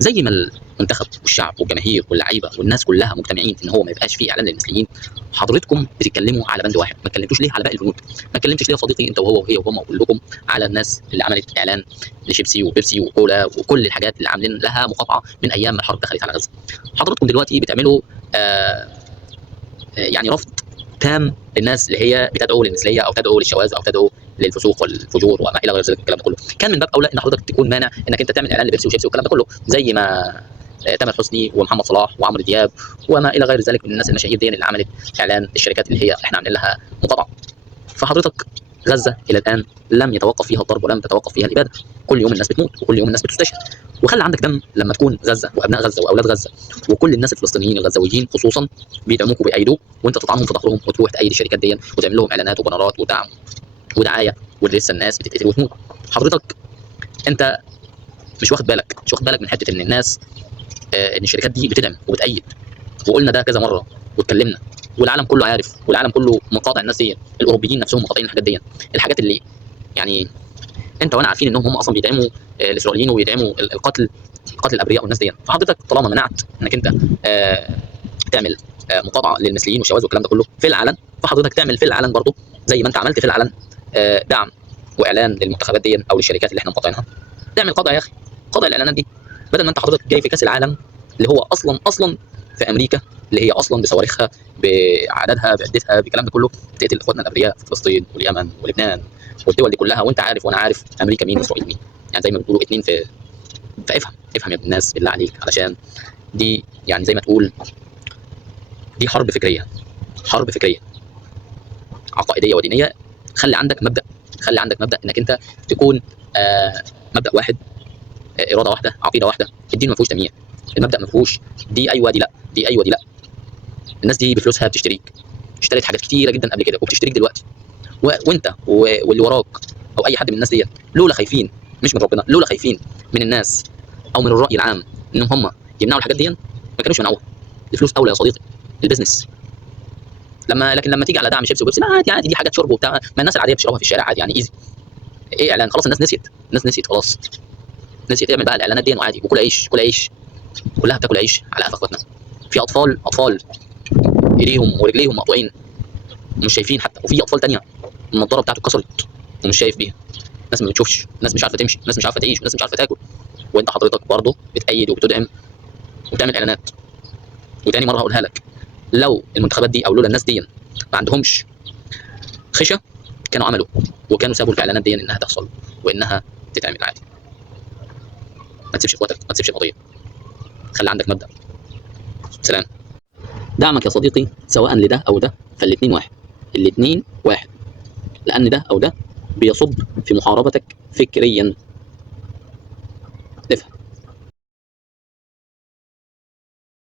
زي ما المنتخب والشعب والجماهير واللعيبه والناس كلها مجتمعين ان هو ما يبقاش فيه اعلان للمثليين، حضرتكم بتتكلموا على بند واحد. ما اتكلمتوش ليه على باقي البنود؟ ما اتكلمتش ليه يا صديقي انت وهو وهي وهم كلكم على الناس اللي عملت اعلان لشيبسي وبيبسي وكولا وكل الحاجات اللي عاملين لها مقاطعه من ايام ما الحرب دخلت على غزه؟ حضرتكم دلوقتي بتعملوا يعني رفض تام للناس اللي هي بتدعو للمثليه او تدعو للشواذ او تدعو للفسوق والفجور وما الى غير ذلك. الكلام ده كله كان من باب اولى ان حضرتك تكون مانع انك انت تعمل اعلان لبيبسي وشيبسي والكلام ده كله، زي ما تامر حسني ومحمد صلاح وعمرو دياب وما الى غير ذلك من الناس المشاهير دي اللي عملت اعلان للشركات اللي هي احنا عاملين لها مقاطعه. فحضرتك غزه الى الان لم يتوقف فيها الضرب ولم تتوقف فيها الاباده، كل يوم الناس بتموت وكل يوم الناس بتستشهد. وخلي عندك دم لما تكون غزه وابناء غزه واولاد غزه وكل الناس الفلسطينيين الغزاويين خصوصا بيدعموك وبيأيدوك، وانت تطعنهم في ظهرهم وتروح تأيد الشركات دي وتعمل لهم اعلانات وبنرات ودعم ودعايه ولسه الناس بتتقتل وتموت. حضرتك انت مش واخد بالك من حته ان الناس ان الشركات دي بتدعم وبتأيد، وقلنا ده كذا مره واتكلمنا، والعالم كله عارف والعالم كله مقاطع الناس دي، الاوروبيين نفسهم مقاطعين الحاجات دي، الحاجات اللي يعني انت وانا عارفين انهم هم اصلا بيدعموا الاسرائيليين وبيدعموا قتل الابرياء والناس دي. فحضرتك طالما منعت انك انت تعمل مقاطعه للمثليين والشواذ والكلام ده كله في العلن، فحضرتك تعمل في العلن برضه زي ما انت عملت في العلن دعم واعلان للمنتخبات دي او للشركات اللي احنا مقاطعينها. تعمل قضاء يا اخي، قضاء الاعلانات دي، بدل ما انت حضرتك جاي في كاس العالم اللي هو اصلا في امريكا اللي هي اصلا بصواريخها بعددها بعدتها بالكلام ده كله بتقتل اخواتنا الابرياء في فلسطين واليمن ولبنان والدول دي كلها، وانت عارف وانا عارف امريكا مين واسرائيل مين، يعني زي ما بتقولوا اتنين في. فافهم يا ابن الناس بالله عليك، علشان دي يعني زي ما تقول دي حرب فكريه عقائديه ودينيه. خلي عندك مبدا انك انت تكون مبدا واحد، اراده واحده، عقيده واحده. الدين ما فيهوش تمييع، المبدا ما فيهوش دي ايوه دي لا، دي ايوه دي لا. الناس دي بفلوسها بتشتريك، اشتريت حاجات كتيره جدا قبل كده وبتشتريك دلوقتي، وانت واللي وراك او اي حد من الناس ديت لولا خايفين مش من ربنا، لولا خايفين من الناس او من الراي العام انهم هم يمنعوا الحاجات دي ما كانوش يمنعوها. الفلوس اولى يا صديقي، البيزنس. لكن لما تيجي على دعم شيبسي وبيبسي، لا عادي عادي، دي حاجات شرب وبتاع، ما الناس العاديه بتشربها في الشارع عادي يعني ايزي. ايه اعلان؟ خلاص الناس نسيت خلاص، نسيت تعمل بقى الاعلانات دي وعادي. وكل عيش كلها بتاكل عيش على قفا اخواتنا. في اطفال ايديهم ورجليهم مقطوعين ومش شايفين حتى، وفي اطفال تانية النضاره بتاعته اتكسرت ومش شايف بيها. ناس ما بتشوفش، ناس مش عارفه تمشي، ناس مش عارفه تعيش، ناس مش عارفه تاكل، وانت حضرتك برضه بتأيد وبتدعم وبتعمل اعلانات. وتاني مره هقولها لك، لو المنتخبات دي او لولا الناس دي ما عندهمش خشة كانوا عملوا وكانوا سابوا الاعلانات دي انها تحصل وانها تتعمل عادي. ما تسيبش اخواتك، ما تسيبش القضيه، خلي عندك مبدأ. سلام. دعمك يا صديقي سواء لده او ده فالاتنين واحد، الاتنين واحد، لان ده او ده بيصب في محاربتك فكريا. افهم.